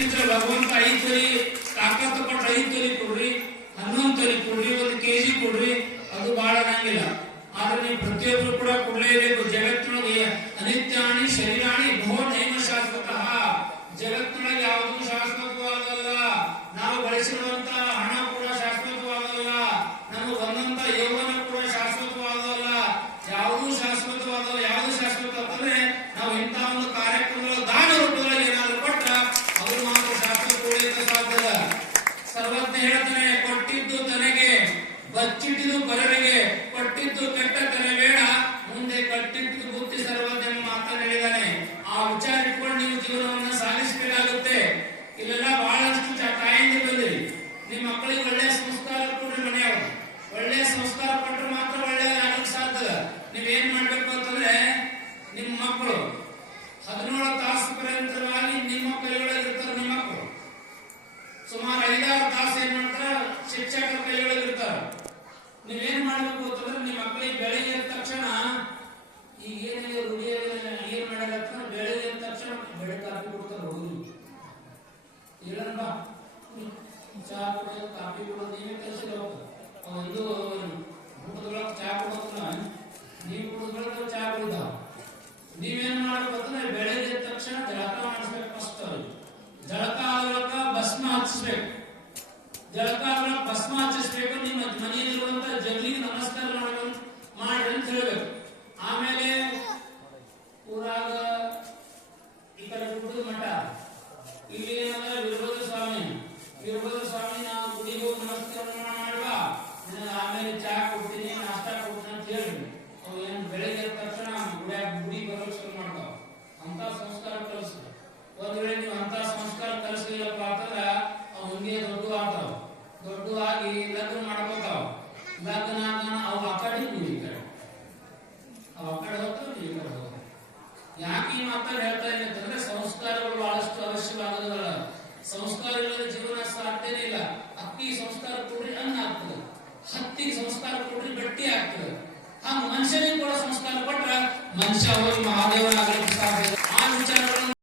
ಎಷ್ಟಿದ್ರೆ ಭಗವಂತ ಐದು ತೊಲಿ ತಾಕತ್ತು ಕೊಟ್ಟು ಐದು ಕೊಡ್ರಿ, ಹನ್ನೊಂದು ತೊಲಿ ಕೊಡ್ರಿ, ಒಂದು ಕೆಜಿ ಕೊಡ್ರಿ, ಅದು ಬಹಳ ಅನ್ನಂಗಿಲ್ಲ. ಆದ್ರೆ ನೀವು ಪ್ರತಿಯೊಬ್ಬರು ಕೂಡ ಕೊಡ್ಲೇಬೇಕು ಜಗತ್ತಿನೊಳಗೆ ಅನಿತ್ಯಾಣಿ, ಶರೀರಾಣಿ ಭೋ ನೈಮ ಶಾಶ್ವತಃ. ಜಗತ್ತಿನೊಳಗೆ ಯಾವುದೂ ಶಾಶ್ವತವಾದಲ್ಲ ನಾವು ಬಳಸಿರುವಂತ ಹಣ ಕೂಡ ಶಾಶ್ವತವಾದಲ್ಲ ನಮಗೆ ಬಂದಂತ ಯೌವನ ಕೂಡ ಶಾಶ್ವತವಾದಲ್ಲ ಯಾವುದೂ ಶಾಶ್ವತವಾದಲ್ಲ ಯಾವುದು ಶಾಶ್ವತ ಅಂತಂದ್ರೆ ನಾವು ಇಂತಹ ಒಂದು ಕಾರ್ಯಕ್ರಮಗಳ ಬಚ್ಚಿಟ್ಟಿದ್ದು ಕೊರವಿಗೆ ಕೊಟ್ಟಿದ್ದು ಕೆಟ್ಟ ತಲೆ ಬೇಡ ಮುಂದೆ ಕಟ್ಟಿದ್ದು ಬುದ್ಧಿ ಸರ್ವದನ್ನು ಹೇಳಿದಾನೆ ಆ ವಿಚಾರ ಇಟ್ಕೊಂಡು ನೀವು ಜೀವನವನ್ನು ಸಾಗಿಸಬೇಕಾಗುತ್ತೆ. ಇಲ್ಲೆಲ್ಲ ಬಹಳಷ್ಟು ತಾಯಿಂದ ಬಂದಿರಿ ನಿಮ್ಮ ಮಕ್ಕಳಿಗೆ ಒಳ್ಳೆ ಸಂಸ್ಕಾರ ಕೊಡ್ರಿ ಮನೆಯವರು. ಒಳ್ಳೆ ಸಂಸ್ಕಾರ ಕೊಟ್ಟರೆ ನೀವು ಕುಡಿದ್ಮೇಲೆ ಚಹಾ ಕುಡಿದಾವ ನೀವೇನ್ ಮಾಡ್ಬೇಕಂದ್ರೆ ಬೆಳಗ್ಗೆ ಎದ್ದ ತಕ್ಷಣ ಜಳಕ ಮಾಡಿಸ್ಬೇಕು ಫಸ್ಟ್ ಜಳಕ ಆದ್ರೊಳಗ ಭಸ್ಮ ಹಚ್ಚಿಸ್ಬೇಕು ಜಳಕ ಆದ್ರೊಳಗ ಭಸ್ಮ ಹಚ್ಚಿಸ್ಬೇಕು ನಿಮ್ಮ ಮನೆಯಲ್ಲಿರುವಂತ ಜಗ್ಲಿಗೆ ನಮಸ್ಕಾರ ಮಾಡ್ಬೇಕು ಮಾಡ್ರಿ ಅಂತ ಹೇಳ್ಬೇಕು ಆಮೇಲೆ ಊರಾಗ ಈ ಕಡೆ ಗುಡ್ಡದ ಮಠ ಇಲ್ಲಿ ಏನಂದ್ರೆ ವೀರಭದ್ರ ಸ್ವಾಮಿ ವೀರಭದ್ರ ಮಾತನ್ನು ಹೇಳ್ತಾ ಇದೆ ಅಂತಂದ್ರೆ ಸಂಸ್ಕಾರಗಳು ಬಹಳಷ್ಟು ಅವಶ್ಯವಾಗುವುದಲ್ಲ ಸಂಸ್ಕಾರ ಇಲ್ಲದ ಜೀವನ ಸಾಧ್ಯನೇ ಇಲ್ಲ. ಅಕ್ಕಿ ಸಂಸ್ಕಾರ ಕೊಡ್ರಿ ಅನ್ನ ಆಗ್ತದೆ. ಹತ್ತಿಗೆ ಸಂಸ್ಕಾರ ಕೊಡ್ರಿ ಬಟ್ಟಿ ಆಗ್ತದೆ. ಆ ಮನುಷ್ಯನಿಗೆ ಕೂಡ ಸಂಸ್ಕಾರ ಕೊಟ್ರ ಮನುಷ್ಯ ಹೋಗಿ ಮಹಾದೇವನಾಗಲಿಕ್ಕೆ ಸಾಧ್ಯ